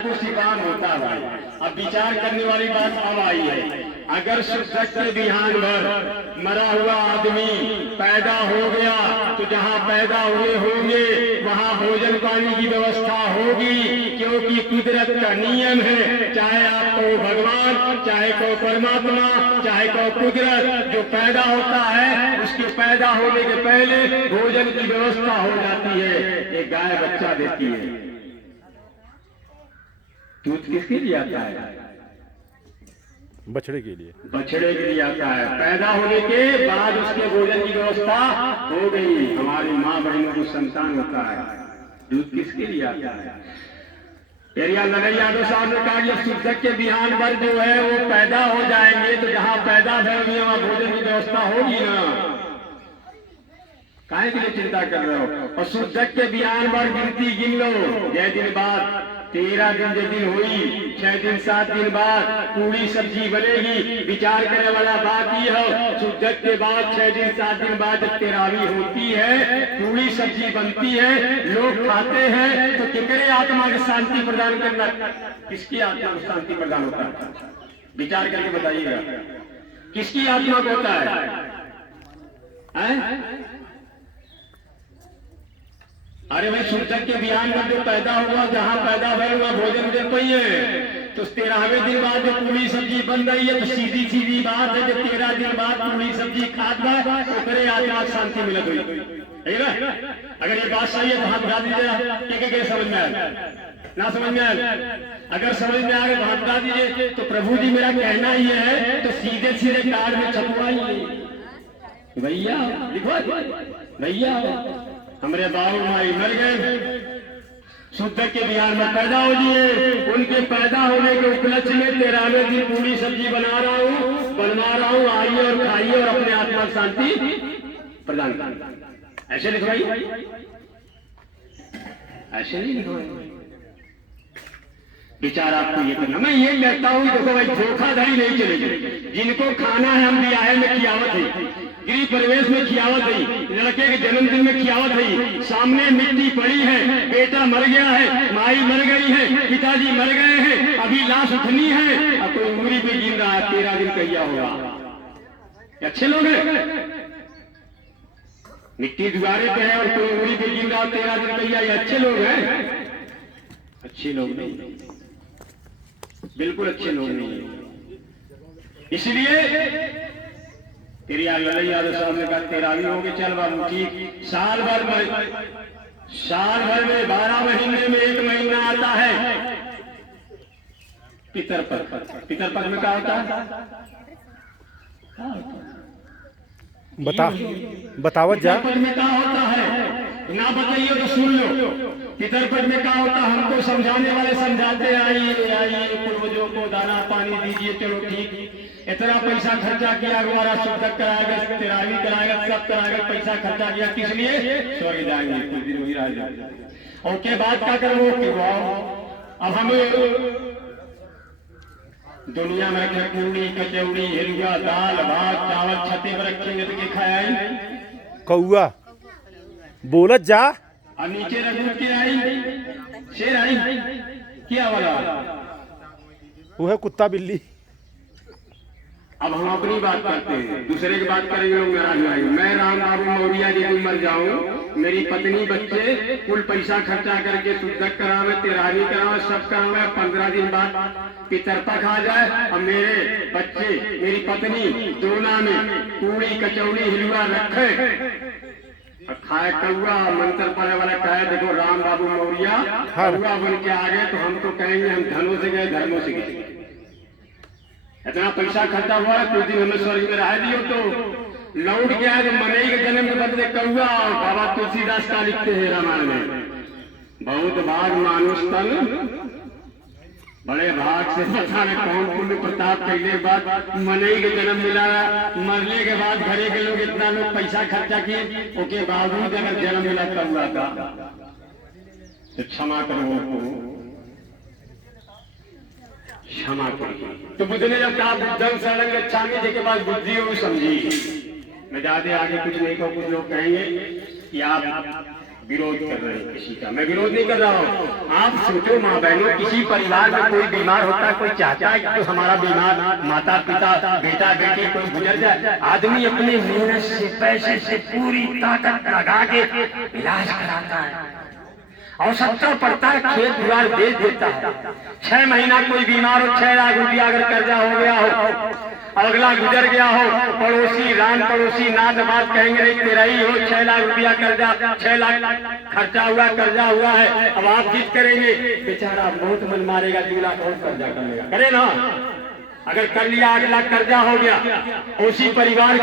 को सिकाम होता है भाई। अब विचार करने वाली बात अब आई है, अगर शुद्ध के बिहान भर मरा हुआ आदमी पैदा हो गया तो जहाँ पैदा हुए होंगे वहाँ भोजन पानी की व्यवस्था होगी, क्योंकि कुदरत का नियम है। चाहे आप कहो भगवान, चाहे कहो परमात्मा, चाहे कहो कुदरत, जो पैदा होता है उसके पैदा होने के पहले भोजन की व्यवस्था हो जाती है। एक गाय बच्चा देती है, दूध किसके लिए आता है? बछड़े के लिए। बछड़े के लिए आता है। पैदा होने के बाद उसके भोजन की व्यवस्था हो गई। हमारी माँ बहनों को संतान होता है, दूध किसके लिए आता है? पेरिया लड़ई यादव साहब ने कहा कि शुद्ध के बिहान भर जो है वो पैदा हो जाएंगे तो जहाँ पैदा भरेंगे वहाँ भोजन की व्यवस्था होगी ना। काहे के लिए चिंता कर रहे हो? और शुद्ध के बिहान भर गिनती गिन लो। 6 दिन बाद 13 दिन जो दिन हुई, 6 दिन 7 दिन बाद पूरी सब्जी बनेगी। विचार करने वाला बात यह है, शुद्ध के बाद 6 दिन 7 दिन बाद जब तेरावी होती है, पूरी सब्जी बनती है, लोग खाते हैं, तो कितने आत्मा को शांति प्रदान करना, किसकी आत्मा को शांति प्रदान होता है? विचार करके बताइएगा, किसकी आत्मा को होता है? अरे भाई शुद्ध के बिहान में जो पैदा हुआ, जहाँ पैदा हुआ भोजन दे पाइए, तो 13वें दिन बाद जो पूरी सब्जी बन रही है, तो सीधी सीधी बात है जब 13 दिन बाद पूरी सब्जी खात बा तो करे आत्मा शांति मिलत हुई है ना। अगर ये बात सही है तो हाथ उठा दीजिए। क्या समझ में आया? ना समझ में आया? अगर समझ में आ गए तो हाथ उठा दीजिए। तो प्रभु जी मेरा कहना ये है, तो सीधे सीधे कार्ड में छपवाइए भैया, लिखवा भैया हमारे बाबू माई मर गए, शुद्ध के बिहान में पैदा हो जिए, उनके पैदा होने के उपलक्ष्य में 13वें दिन पूरी सब्जी बनवा रहा हूँ, आइए और खाइए और अपने आत्मा शांति प्रदान करें। ऐसे लिखवाई, ऐसे नहीं लिखवाई। विचार आपको ये करना। मैं ये कहता हूँ, देखो भाई धोखाधड़ी नहीं चलेगी। जिनको खाना है हम ब्याह में खियावत है, गृह प्रवेश में खियावत है, लड़के के जन्मदिन में खियावत है, सामने मिट्टी पड़ी है, बेटा मर गया है, माई मर गई है, पिताजी मर गए हैं, अभी लाश उठनी है, अब कोई उंगली पे गिन रहा है 13 दिन कहिया होगा। अच्छे लोग हैं, मिट्टी दुआरे पे है और कोई उंगली पे गिन रहा 13 दिन कहिया, ये अच्छे लोग हैं? अच्छे लोग नहीं, बिल्कुल अच्छे लोग नहीं। इसलिए तेरी लड़ई यादव साहब ने कहा 13वीं होगी, चल बाबू ठीक। साल भर में 12 महीने में 1 महीना आता है पितरपक्ष में क्या होता है? बतावत जा। पितरपक्ष में क्या होता है ना बताइए तो सुन लो। पितरपक्ष में क्या होता है, हमको समझाने वाले समझाते, आइए पूर्वजों को दाना पानी दीजिए, चलो ठीक, इतना पैसा खर्चा किया, हमारा शुद्ध कराएगा, 13वीं कराएगा, सब कराएगा, पैसा खर्चा किया, किस लिए? स्वर्ग जाएंगे, कुछ दिन वही रह जाएंगे। और के बाद क्या करो कि अब हम दुनिया में रखे पूरी कचौड़ी हिलुआ दाल भात चावल छते पर रखेंगे तो क्या खाया? कौआ बोलत जा। और नीचे रखूं के आई शेर आई क्या वाला? वो है कुत्ता बिल्ली। अब हम अपनी बात करते हैं, दूसरे की बात करेंगे लोग नाराज हो जाएंगे। मैं राम बाबू मौर्या जी को मर जाऊं, मेरी पत्नी बच्चे कुल पैसा खर्चा करके शुद्ध करावे, 13वीं करावे, सब करावे, 15 दिन बाद पितरपक्ष आ जाए और मेरे बच्चे मेरी पत्नी दोना में पूरी कचौड़ी हिलवा रखे खाए। कौआ मंत्र पढ़ने वाला कहे देखो राम बाबू मौर्या कौआ बन के आ गए, तो हम तो कहेंगे हम धनों से गए धर्मों से गए। इतना पैसा खर्चा हुआ है, कुछ दिन हमें स्वर्ग में रह दियो तो लौट गया तो मनई के जन्म के बदले कौआ। बाबा तुलसीदास का लिखते हैं रामायण में, बहुत भाग मानुष तन बड़े भाग से पता नहीं कौन पुण्य प्रताप करने के बाद मनई के जन्म मिला, मरने के बाद घरे के लोग इतना लोग पैसा खर्चा किए, उसके बावजूद अगर जन्म मिला कौआ का तो क्षमा करो, क्षमा करिए। तो बुझने जब कहा बुद्धं शरणं गच्छामि, जिसके पास बुद्धि हो समझी। मैं ज्यादा आगे कुछ नहीं कहूँ, कुछ लोग कहेंगे कि आप विरोध कर रहे हैं किसी का। मैं विरोध नहीं कर रहा हूँ। आप सोचो माँ बहनों, किसी परिवार में कोई बीमार होता है, कोई चाहता है कि तो हमारा बीमार माता पिता बेटा बेटी कोई गुजर जाए। आदमी अपने मेहनत से पैसे से पूरी ताकत लगा के इलाज कराता है, आवश्यकता पड़ता है खेत दुआर बेच देता है। 6 महीना कोई बीमार हो, 6 लाख रुपया अगर कर्जा हो गया हो, अगला गुजर गया हो, पड़ोसी रान पड़ोसी नात बात कहेंगे नहीं तेरा ही हो, 6 लाख रुपया कर्जा, 6 लाख खर्चा हुआ कर्जा हुआ है। अब आप जिद करेंगे, बेचारा बहुत मन मारेगा, 2 लाख और कर्जा कर लेगा, करे ना। अगर कर लिया 8 लाख कर्जा हो गया, उसी परिवार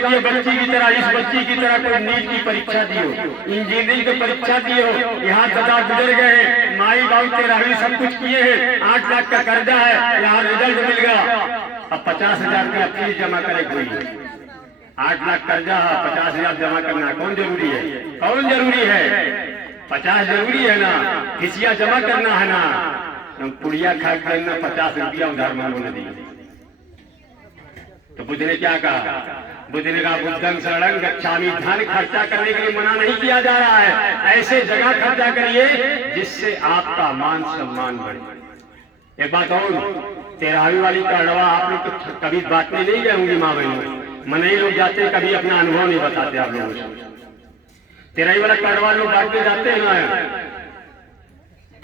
की बच्ची की तरह, इस बच्ची की तरह कोई नीट की परीक्षा दी हो, इंजीनियरिंग की परीक्षा दी हो, यहाँ दादा गुजर गए हैं, माई बाबू तेरा भी सब कुछ किए हैं, 8 लाख का कर्जा है, यहाँ रिजल्ट मिल गया, अब 50,000 रुपया फीस जमा करे कोई। 8 लाख कर्जा है, 50,000 जमा करना कौन जरूरी है? कौन जरूरी है? 50 जरूरी है ना, किसिया जमा करना है ना। पुड़िया खा के 50 रुपया उधार मांगो न दी। तो बुद्ध ने क्या कहा? बुद्ध ने कहा बुद्धं शरणं गच्छामि। धन खर्चा करने के लिए मना नहीं किया जा रहा है, ऐसे जगह खर्चा करिए जिससे आपका मान सम्मान बढ़े। एक बात और, 13वीं वाली कड़वा आप लोग तो कभी बांटने नहीं गए होंगे माँ बहनों, मनई लोग जाते कभी अपना अनुभव नहीं बताते आप लोगों को। 13वीं वाला कड़वा लोग बांटने जाते हैं ना,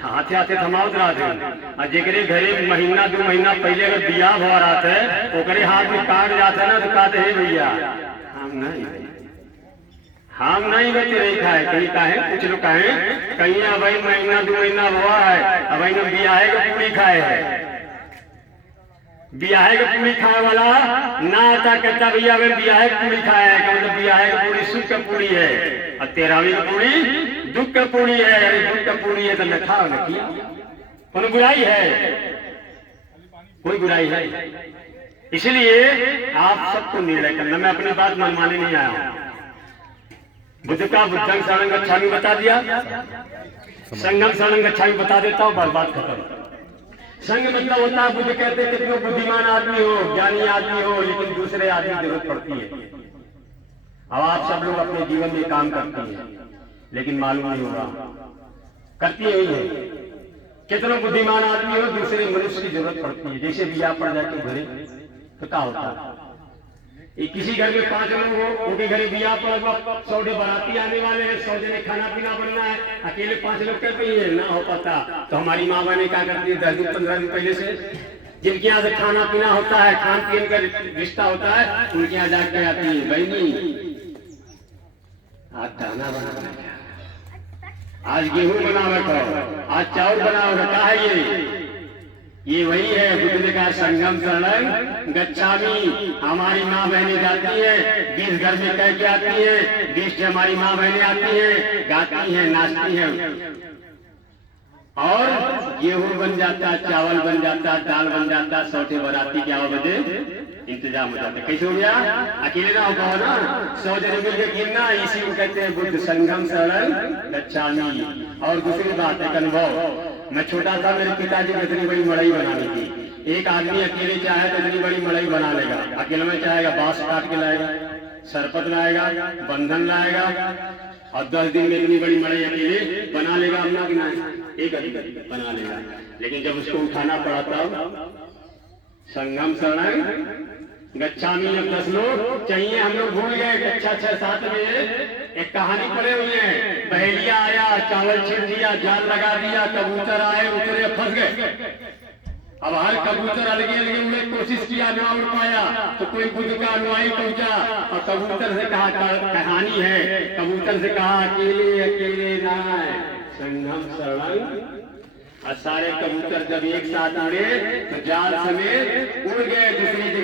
हाथे हाथे थमावत रहा जेकरे घरे महीना 2 महीना पहले अगर बियाह हो रहा है, ओकरे हाथ में कार्ड जाता है ना, तो कहते हैं भैया हम नहीं बचे नहीं खाए, कहीं कहे कुछ लोग कहे कहीं अब महीना 2 महीना हुआ है, अब बियाह के पूरी खाए है। बियाह के पूरी खाए वाला ना आता कहता भैया मैं बियाह की पूरी खाया है, मतलब बियाह की पूरी सुख की पूरी है, और 13वीं की पूरी दुख की पूरी है। अरे दुख की पूरी है तो न खाओ न किया, कोई बुराई है? कोई बुराई है? इसलिए आप सबको निर्णय करना। मैं अपनी बात मनवाने नहीं आया हूं। बुद्ध का बुद्धं शरणं गच्छामि बता दिया, संघं शरणं गच्छामि बता देता हूं, बात खत्म। संग मतलब होता है, बुद्ध कहते हैं कितने बुद्धिमान आदमी हो, ज्ञानी आदमी हो, लेकिन दूसरे आदमी की जरूरत पड़ती है। अब आप सब लोग अपने जीवन में काम करते हैं, लेकिन मालूम नहीं हो रहा करती है ही है। कितने बुद्धिमान आदमी हो, दूसरे मनुष्य की जरूरत पड़ती है। जैसे बियाह पड़ जाए तो घरे तो क्या होता है, किसी घर में 5 लोग हो, उनके घरे बियाह पड़, 100 बाराती आने वाले हैं, 100 जने खाना पीना बनना है, अकेले 5 लोग कर पाइए ना हो पाता। तो हमारी माँ बहने क्या करती है, 10 दिन 15 दिन पहले से जिनके यहाँ से खाना पीना होता है, खान पीन का रिश्ता होता है, उनके यहाँ जाके आती है, बहनी आज दाना बना, आज गेहूं बनाओ, आज चावल बनाओ, क्या है ये वही है। बुद्ध ने कहा संघं शरणं गच्छामि। हमारी माँ बहनें जाती है, 20 घर में कह के आती है, 20 से हमारी माँ बहनें आती है, गाती हैं नाचती हैं, और गेहूं बन जाता है, चावल बन जाता है, दाल बन जाता है, 100 बाराती के 9 बजे इंतजाम हो जाता है। कैसे हो गया? अकेले ना हो पाओ ना, 100 जने मिलकर गिनना, इसी को कहते हैं बुद्ध संघं शरणं गच्छामि। और दूसरी बात है अनुभव। मैं छोटा था, मेरे पिताजी ने इतनी बड़ी मड़ई बनानी थी। एक आदमी अकेले चाहे तो इतनी बड़ी मड़ई बना लेगा, अकेले में चाहेगा बांस काट के लाएगा, सरपत लाएगा, बंधन लाएगा, और 10 दिन में इतनी बड़ी मड़ई अकेले बना लेगा। अपना कि नहीं, एक अधिक बना लेगा। लेकिन जब उसको उठाना पड़ा था, संघं शरणं गच्छामि। अब 10 लोग चाहिए, हम लोग भूल गए। कक्षा 6-7 में एक कहानी पढ़े हुए हैं, बहेलिया आया, चावल छीन दिया, जाल लगा दिया, कबूतर आए, उतरे, फंस गए। अब हर कबूतर अलगे अलगे उड़ने की कोशिश किया, ना उड़ पाया, तो कोई बुद्ध का अनुयायी पहुंचा और कबूतर से कहा, कहानी है, कबूतर से कहा अकेले अकेले ना संघं शरणं। और सारे कबूतर जब एक साथ उड़े तो जाल समेत उड़ गए दूसरी जगह।